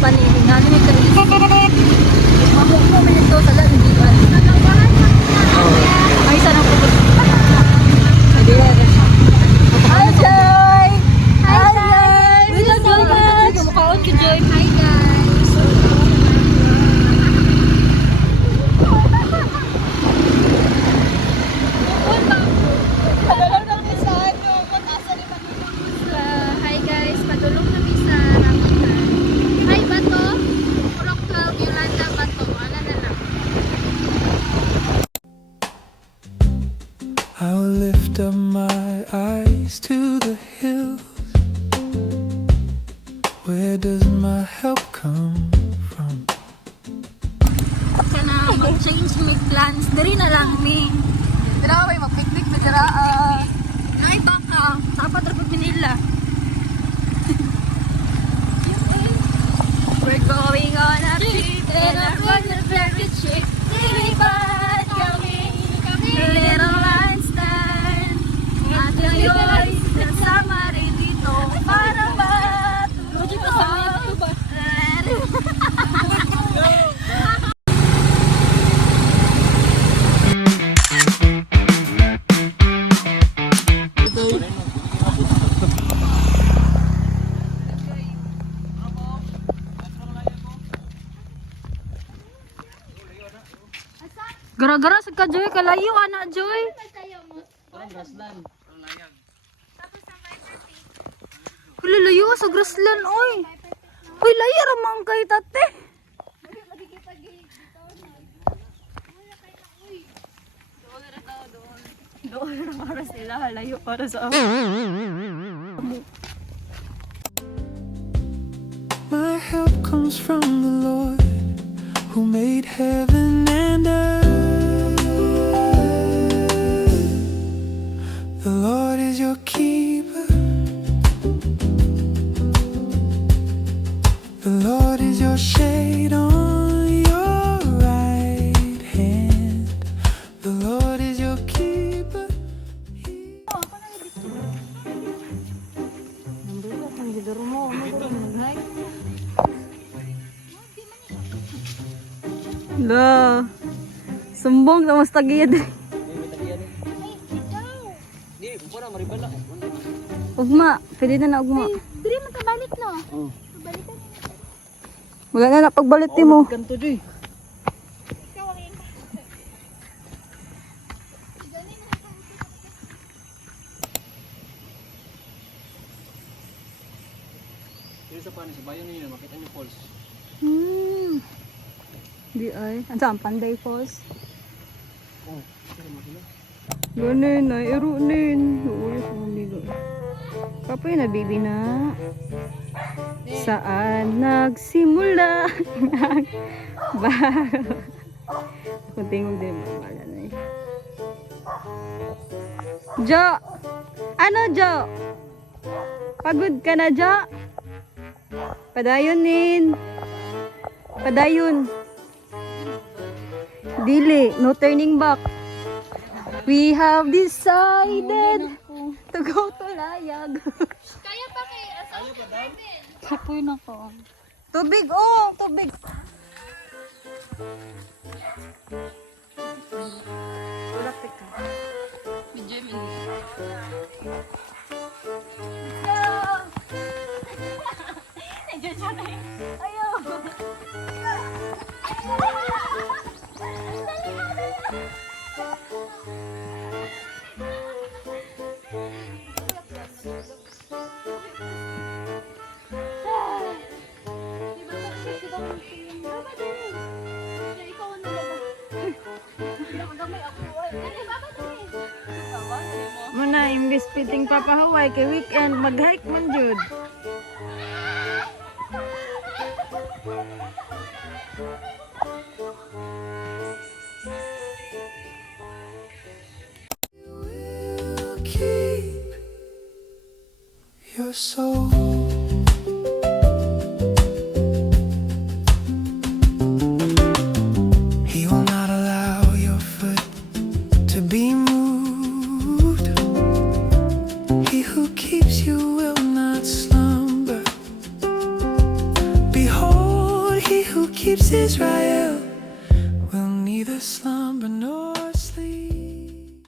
panilingan ni kay. Mamuko man ito sa landian. Ay sana po. Hi Joy. Hi guys. We love you much. Kumakaon ki Joy. Hi guys. Hi guys, padulong kami sa Ramutan. Hi Bato. Purok 12 Yolanda Bato. Ano na lang. I will lift up my eyes to the hills. Where does my help come from? Kana mag-change my plans. Dari na lang mi. Dira way mag-picnic na dira. Ay baka dapat ra pud nila. We're going on a trip and a wonderful trip. Lilipad kami sa little Einstein. At ngayon, nagsama rin dito para matulog. Gara-gara sa ka Joy, kalayo anak Joy. Lalayo sa grassland oy. Uy, layo ra man kay tate. Doon ra para sila layo para sa My help comes from the Lord who made heaven and earth. The Lord is your keeper. The Lord is your shade on your right hand. The Lord is your keeper. La. Sumbong na mas tagiyad. Ugma, pwede na na ugma. Diri man ka balik no. Balikan. Wala na na pagbalit mo. Kanto Joy. Dito sa paano sa bayan ninyo makita niyo falls. Di ay. Ang saan? Panday Falls? Oh, pero makita. Ganin na, irunin. Uy, sumigo. Kapoy na, baby na. Saan nagsimula? Bago. Kung tingog din, mamala na eh. Jo! Ano, Jo? Pagod ka na, Jo? Padayonin. Padayon. Dili, no turning back. We have decided to go to Layag. Kaya pa kay asawa ko din. Kapoy na ko. Tubig, oh! Tubig! Tulak ka. Medyo Let's go! Medyo siya na eh. Ayaw! Muna, imbis piting papahaway kay weekend, mag-hike man jud. Will keep your soul. He will not allow your foot to be moved. He who keeps you will not slumber. Behold, keeps Israel will neither slumber nor sleep.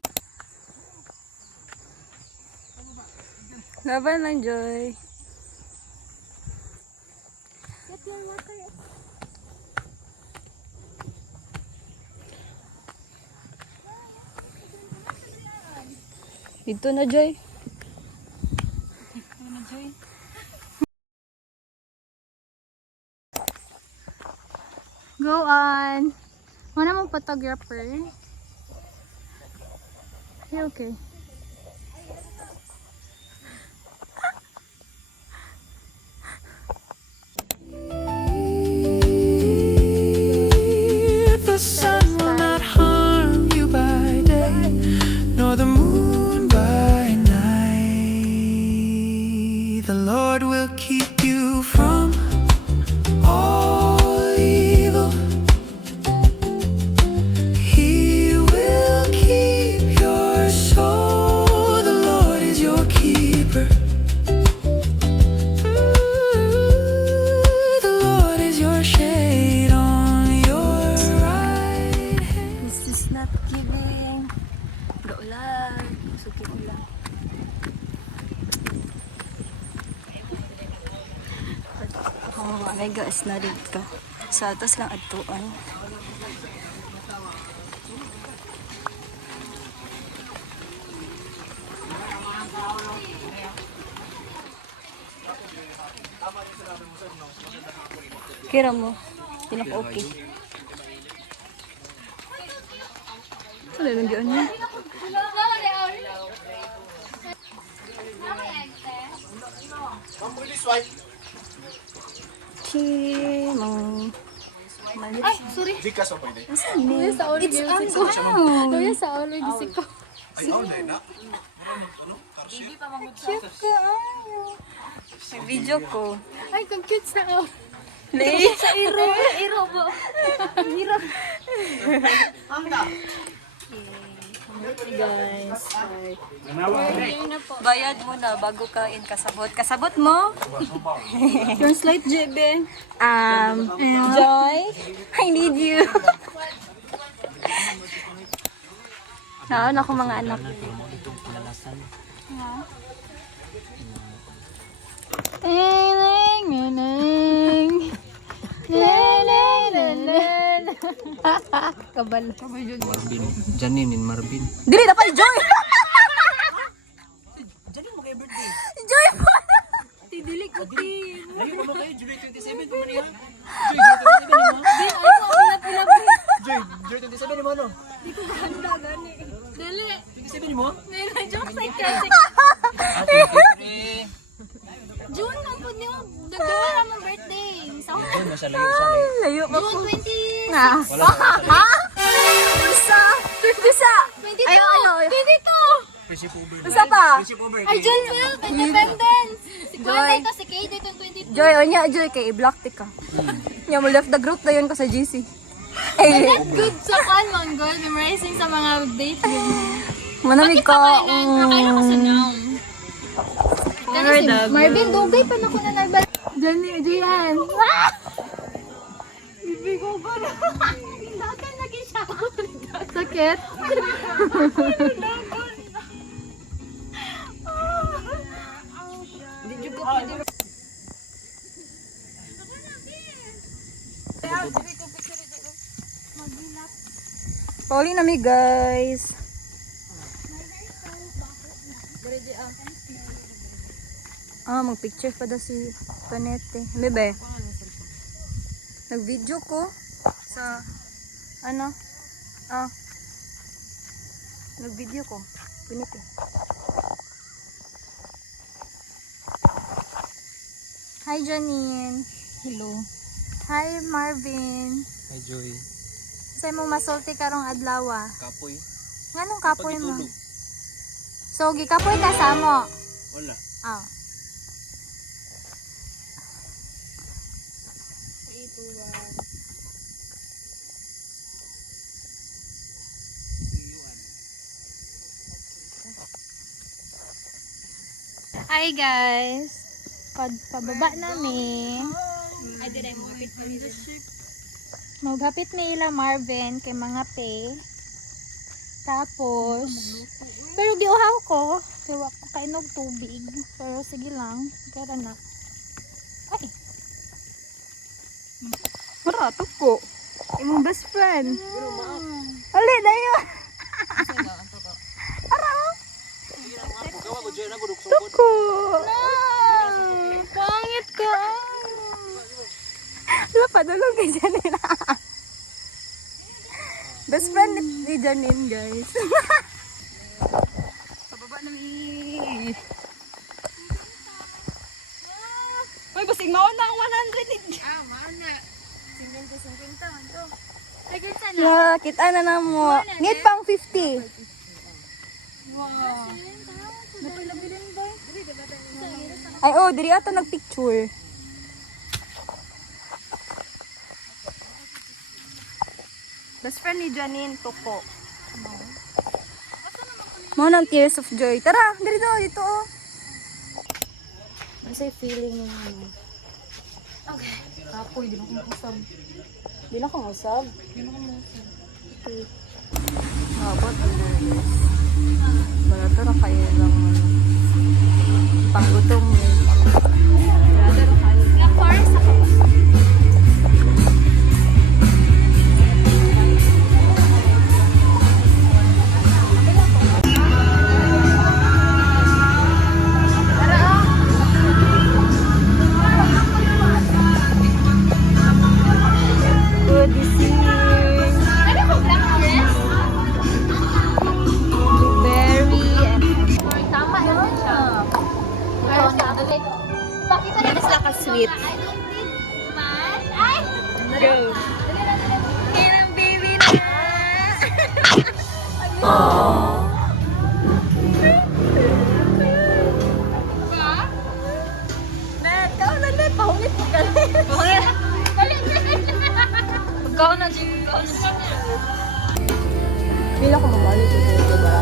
Laban lang, Joy. Get your water. Dito na, Joy. Go on. Mana mo photographer? Okay, okay. The sun will not harm you by day, nor the moon by night. The Lord will keep you from all evil. He will keep your soul. The Lord is your keeper. The Lord is your shade on your right hand. This is not giving. Daulan. Suki ulang. Oh my guys, na dito. Sa atas lang atuan. Kira mo. Pinaka okay. Ano lang diyan niya? Mang malit. Ay, sorry. Asan ni? Sa ulo It's gyud si on. Kuya sa ulo gyud si ko. Cute ka. May video ko. Ay, kung cute sa ulo. Lay. Sa iro. Iro mo. Iro. Guys. Ayun na po. Bayad mo na bago kain kasabot. Kasabot mo? Translate, JB. Joy, I need you. Saan ako mga anak? Neneng, neneng. Neneng, Kabal. Marvin. Janine and Marvin. Dili na pa Joy. Joy po. Tidili ko tin. Ayun naman kayo, July 27 pa man yan. Di ay ko pila-pila. July 27 ni mo ano? Di ko ganda gani. Dili. 27 ni mo? May na joke sa kasi. June na po niyo. Dagdawa na mo birthday. Sa Ay, nasa layo sa layo. Layo pa June po. 20. Nga. Wala ko. Ha? Isa. Isa. 22. Ayaw, ayaw. 22. Principal over. Isa pa. Principal over. Ay, June 12. Independence. Si Joy. Kwan ito si Kay dito 22. Joy, o niya, Joy, kay i-block tick ka. Nya mo left the group na yun ko sa GC. Ay, Good sa Kwan Mongol. Memorizing sa mga date din. manamig ka. Kaya ko sa noun. Kasi si Marvin, dugay pa na ko na nagbalik. Diyan. Bibi ko ba na? Hindakan lagi siya. Sakit? Pauli na mi guys. Mag-picture pa daw si Panete. Bebe. Nag-video ko sa ano? Nag-video ko. Panete. Hi Janine. Hello. Hi Marvin. Ay, Joy. Say mo masulti karong adlaw. Kapoy. Nganong kapoy mo? Pagitulog. So gikapoy ka sa mo. Wala. Ah. Hi guys. Pababa namin. Ay, did I move it from the ship? Maghapit may ila Marvin kay mga pe. Tapos, pero giuhaw ko. Kaya ko kainog tubig. Pero sige lang. Kaya na. Ay. Marato ko. Imong best friend. Ali, dayo. Gawa ko Joy na gudok Tuko. Pangit ka. Wala pa dulong kay Janine. Best friend ni Janine, guys. Pababa na mi. Uy, basig maon na ang 100. Yeah, kita na na mo. Need pang 50. Ay, oh, diri ata nagpicture. Best friend ni Janine, Tuko. Mo ng tears of joy. Tara, diri daw, dito oh. Ano sa'yo feeling mo naman? Okay. Apoy, di na ko mausap. Di na ko mausap? Di na ko mausap. Okay. What under this? Wala ito na kayo lang panggutom mo. Wala ito na kayo. Of course, ako. Good to see you. Ano ko black dress? Berry and Tama naman siya. Pero pakita na Mas laka sweet. I don't need man. Ay! Go. Yan ang baby na. Net, ikaw na net. Pahungit mo ka net. Pahungit. Ikaw na, Jim. Ikaw na. Bila ko mamali dito. Diba?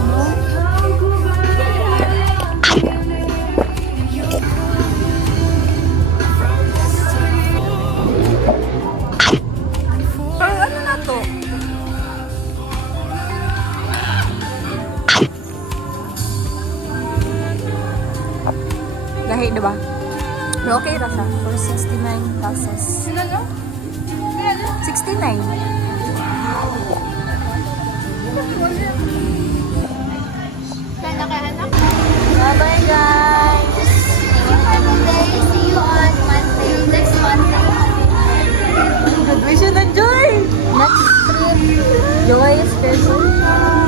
Pero ano na to? Lahi, diba? Pero okay ra siya. For 69 pesos. Sino no? 69. Kaya nakahanap. Bye-bye, guys! Have a day. See you on Monday. Next Monday. Graduation na Joy! Next trip, Joy special.